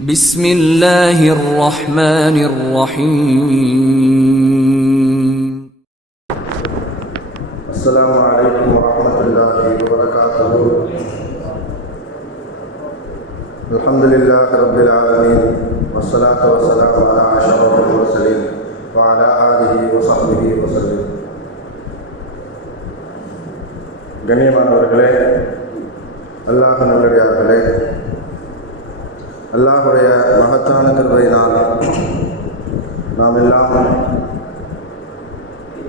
بسم الله الرحمن الرحيم. السلام عليكم ورحمة الله وبركاته. الحمد لله رب العالمين والصلاة والسلام على أشرف المرسلين وعلى آله وصحبه وسلم. கண்ணியமானவர்களே அல்லாஹுடைய மகத்தான கருவையினால் நாம் எல்லாம்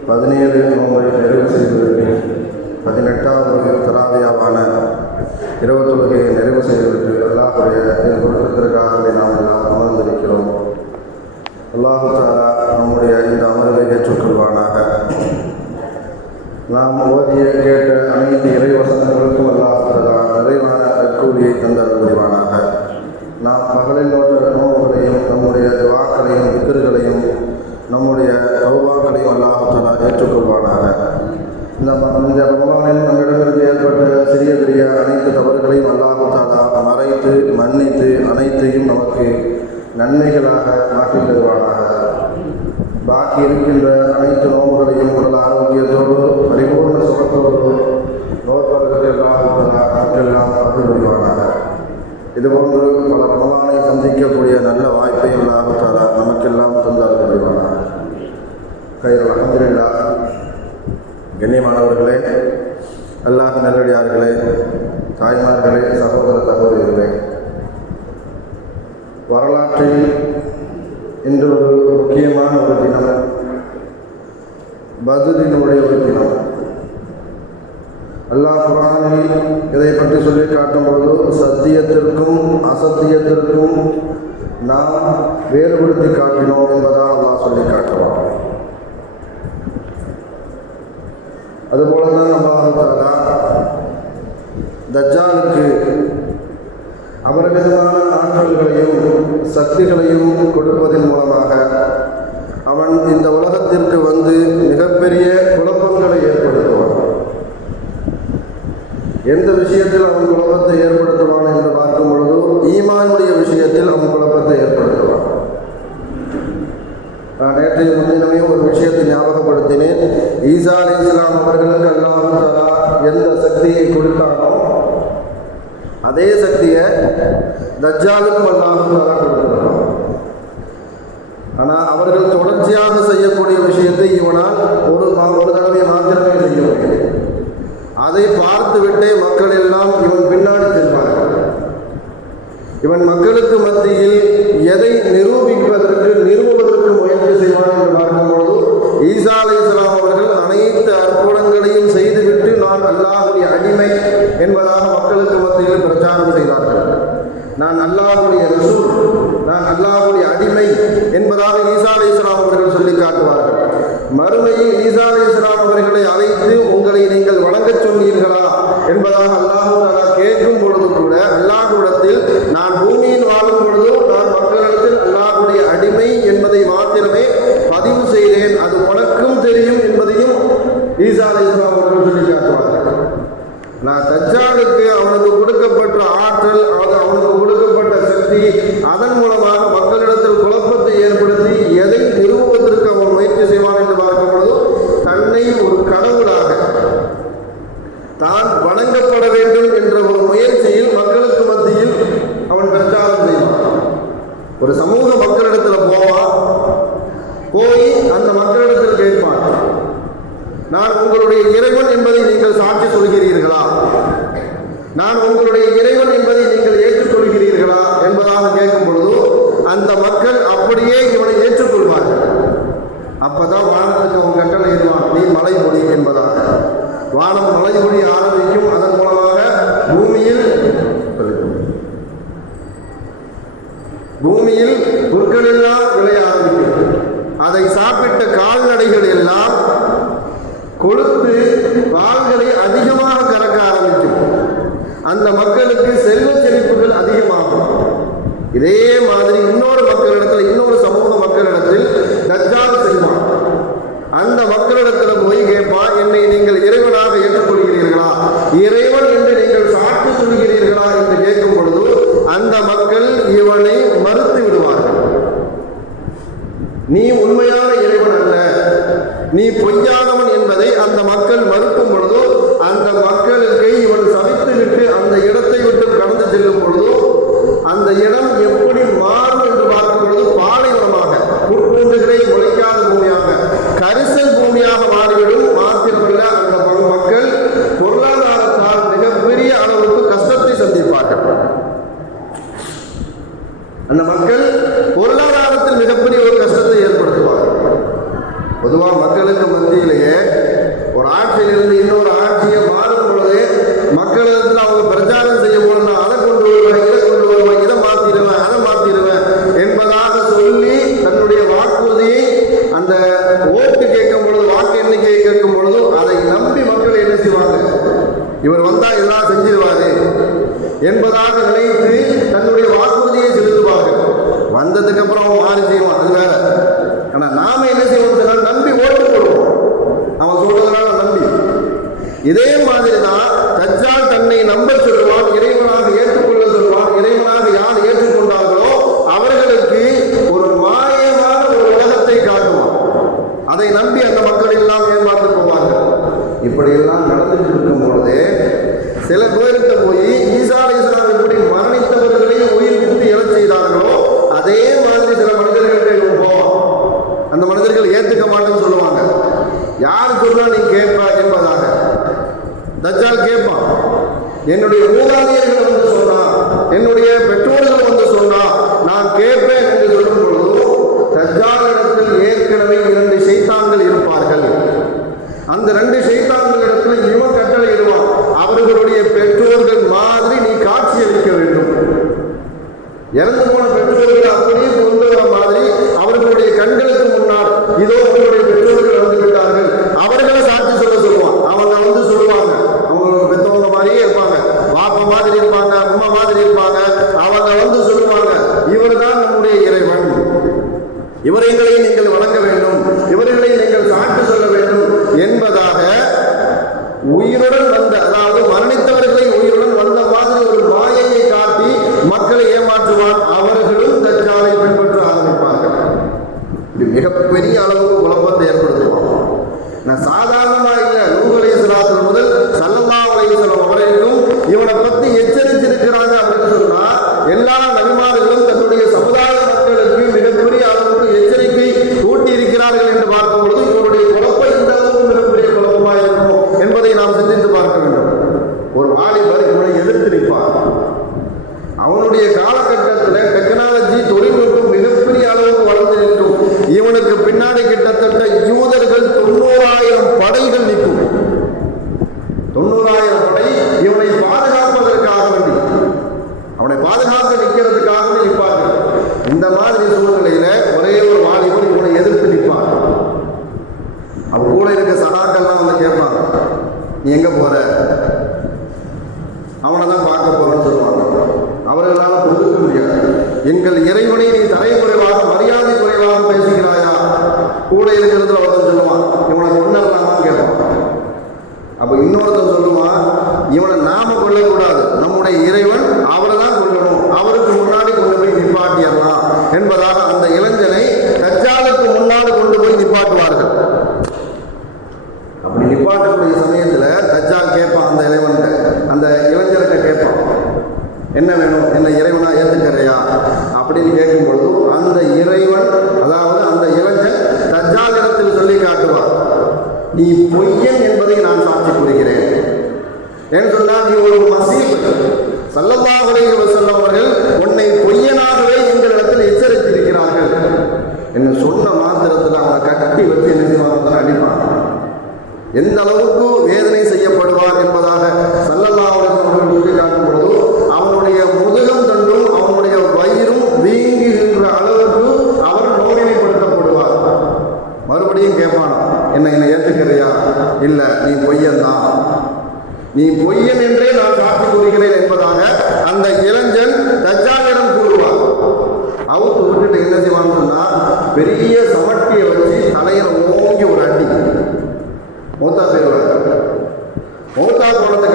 பதினேழு நோம்பை நிறைவு செய்து பதினெட்டாவது தராவியாவான இரவு தொழுகையை நிறைவு செய்வதற்கு அல்லாஹுடைய குற்றங்களையும் அல்லாஹாலா மறைத்து மன்னித்து அனைத்தையும் நமக்கு நன்மைகளாக ஆக்கி தருவானாக. பாக்கி இருக்கின்ற முக்கியமான ஒரு தினம். பதுரினுடைய ஒரு தினம். அல்லா குரானில் இதை பற்றி சொல்லி காட்டும் பொழுது சத்தியத்திற்கும் அசத்தியத்திற்கும் நாம் வேறுபடுத்தி காட்டினோம் என்பதாக அல்லா சொல்லி காட்டுவான். அதுபோல தான் நம்ம அல்லாஹாலா தஜாலுக்கு அவரவிதமான ஆற்றல்களையும் சக்திகளையும் கொடுப்பதன் மூலமாக மனத்திற்கு வந்து மிகப்பெரிய குழப்பங்களை ஏற்படுத்துவான். எந்த விஷயத்தில் அவன் குழப்பத்தை ஏற்படுத்துவான் என்று பார்க்கும் பொழுது ஈமானுடைய விஷயத்தில் அவன் குழப்பத்தை ஏற்படுத்துவான். நான் நேற்றைய முன்தினமே ஒரு விஷயத்தை ஞாபகப்படுத்தினேன். ஈசா இஸ்லாம் அவர்களுக்கு அல்லாஹாலா எந்த சக்தியை கொடுத்தானோ அதே சக்தியை தஜ்ஜாலுக்கும் அல்லா tener un ഈസാ வந்ததுக்கப்புறம் அவன் மாறி செய்வோம். அது வேற. என்னுடைய ஊராளியர்கள் வந்து சொன்னா என்னுடைய பெற்றோர்கள் வந்து சொன்னா நான் கேட்பேன். இவரைகளை நீங்கள் வணங்க வேண்டும். இவர்களை நீங்கள் சாட்டு சொல்ல வேண்டும் என்பதாக உயிருடன் வந்த दरबार You. பையன்தான் நீ பொய்யன் என்றே நான் சாட்சி கூறுகிறேன் என்பதாக அந்த இளைஞன் தச்சானிடம் கூறுவான். அவுத்து விட்டுட்டு என்ன செய்வாங்கன்னா பெரிய சமட்டியை வச்சு தலையில ஓங்கி ஒரு அட்டி மோத்தா பேருவாங்க மௌத்தா கோலத்தை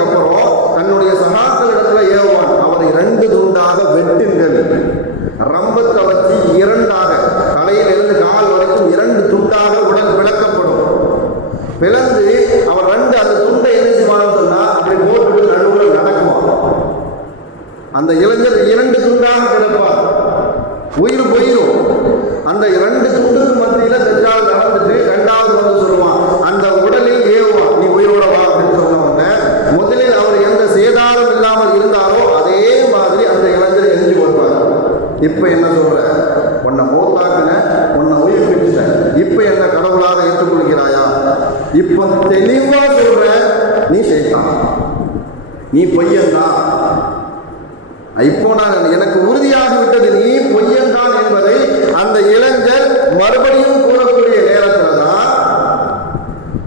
நீ பொய்யன்தான் இப்போ நான் எனக்கு உறுதியாக விட்டது நீ பொய்யன்தான் என்பதை அந்த இளைஞர் மறுபடியும் கூறக்கூடிய நேரத்தில் தான்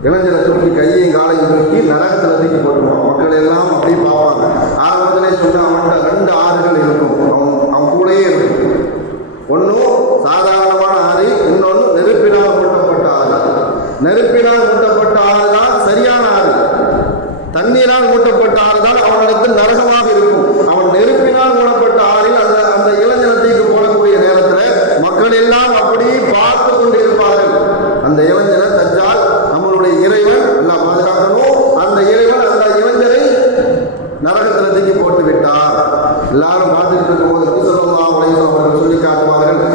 இளைஞரை தூக்கி கையையும் காலையும் தூக்கி நரகத்தில் தூக்கி போட்டு போட்டுவிட்டார் எல்லாரும் பார்த்துட்டு இருக்கும்போது சொல்லலாம் உலகம் அவர்கள் சொல்லி காட்டுவார்கள்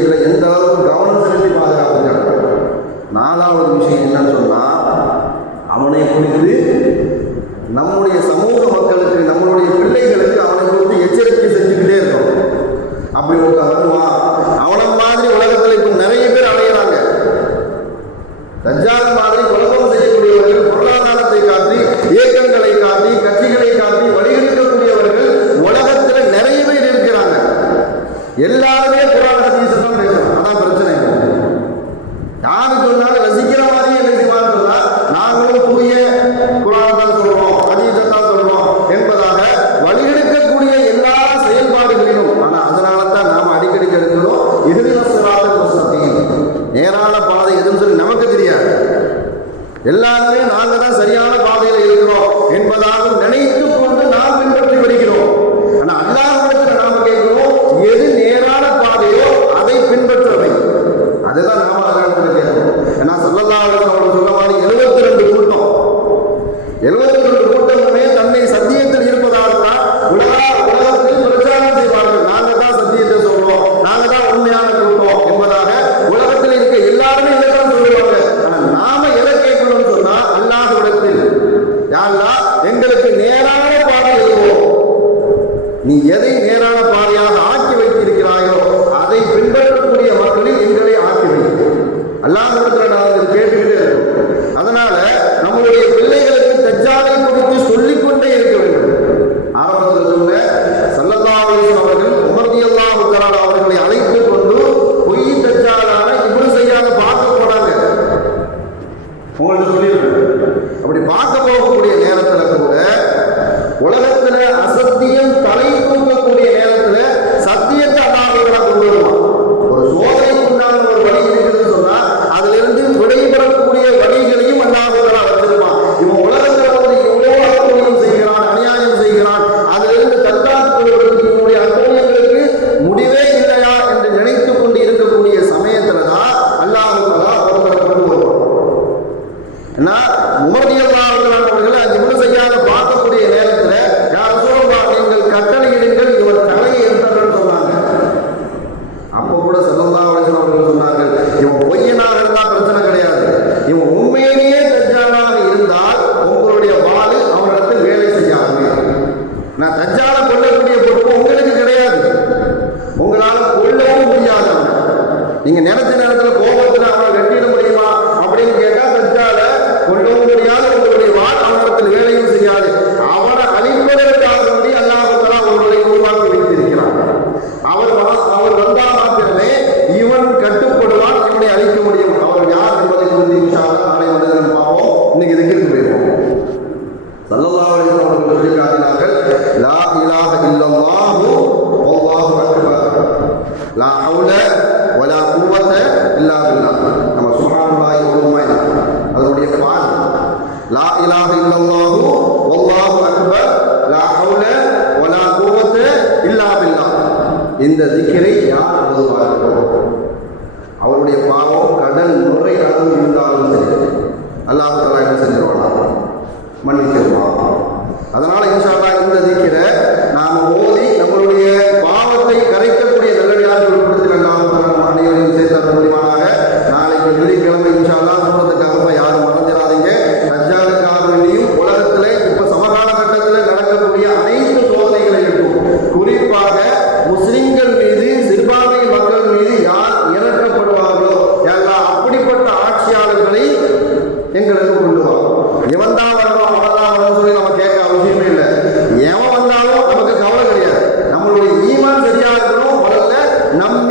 செய்கிற எந்த அளவு கவனம் உங்களுக்கு அப்படி பார்க்க போகக்கூடிய மன்னிச்சிருவான் அதனால இன்ஷா No.